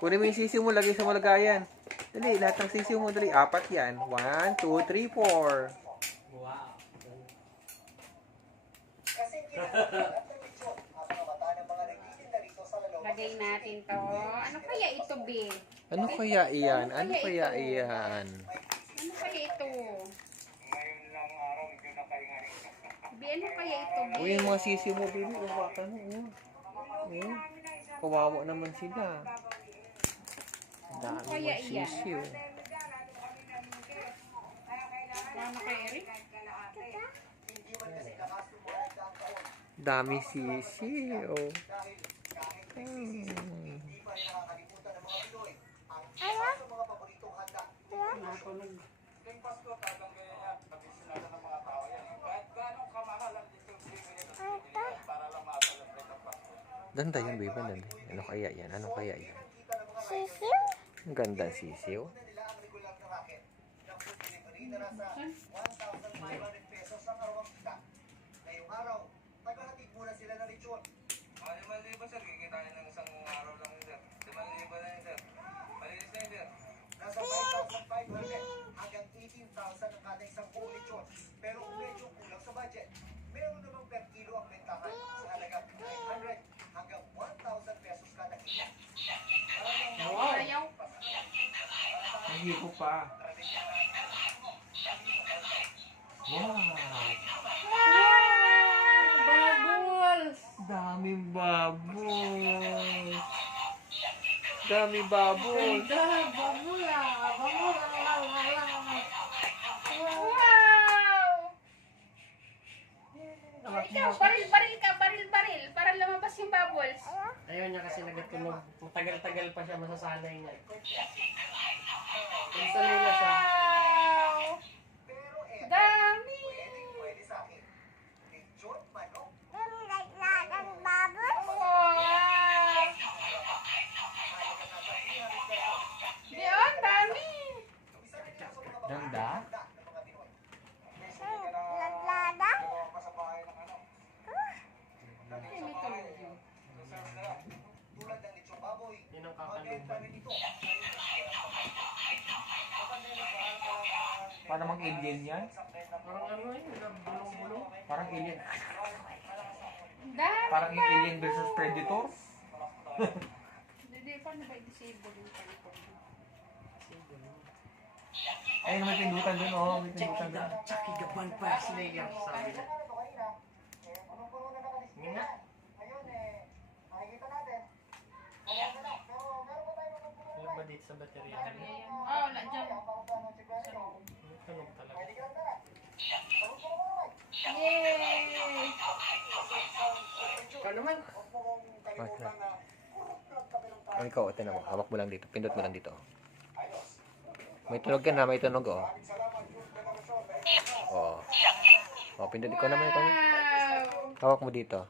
Kunin mo yung sisiw mo, lagay sa malagayan. Dali, lahat ng sisiw mo, dali. 4 yan. 1, 2, 3, 4. Wow. Lagay natin to. Ano kaya ito, B? Ano kaya iyan? Ano kaya iyan? Ano kaya ito? B, ano kaya ito, B? Uy, yung mga sisiw mo, baby. Hawakan mo. Kawawa naman sila. Ano Dami kaya mga iyan? sisiw. Ano kaya, Eric? Dami sisiw. Ganda yun, baby. Ganda. Ano kaya yan? Ano kaya yan? Sisiw? Ang ganda sisiw. Nasa 5,500 hanggang 18,000 ang kada isang buong lechon. Pero kung medyo kulang sa budget, meron namang per kilo ang bentahan sa halagang 900 hanggang 1,000 pesos kada kilo. Ayaw. Hindi ko pa. Wow! Bubbles! Daming bubbles! Dami bubbles! Ganda! Bubula! Bubula! Wow! Ikaw, baril ka, baril. Para lumabas yung bubbles. Ayaw niya kasi nagatunog. Matagal-tagal pa siya masasanay niya. Kung sanay na siya. Wow! Pero eto, Dami! pwede sa akin. Lechon, manok, Yung naglalang bubbles? Wow! Diyon, dami! isa rin ito sa mga Ganda? ng mga Pinoy. Naglada? Ay, may tulog yun. Tulad ng lechong baboy, Yun ang mabenta kakaluban. rin ito. Parang mang alien yan? Parang ano yun, bulong-bulong. Parang alien. Dami Parang yung pa! alien versus predator. Hindi, paano ba i-disable yung palipog? Ayun, may pindutan dun, oh. May pindutan dun. Chucky Gaban pa Slayer, sabi niya. Hindi nga. Alam ba dito sa baterya? Ah, wala dyan. Sa loob. Tunog talaga. Yay! Ikaw naman. Oh, ikaw, tinan mo. Hawak mo lang dito. Pindot mo lang dito. May tunog ka na, may tunog, oh. Oh. Oh, pindot. Ikaw naman, ikaw. Wow! Hawak mo dito.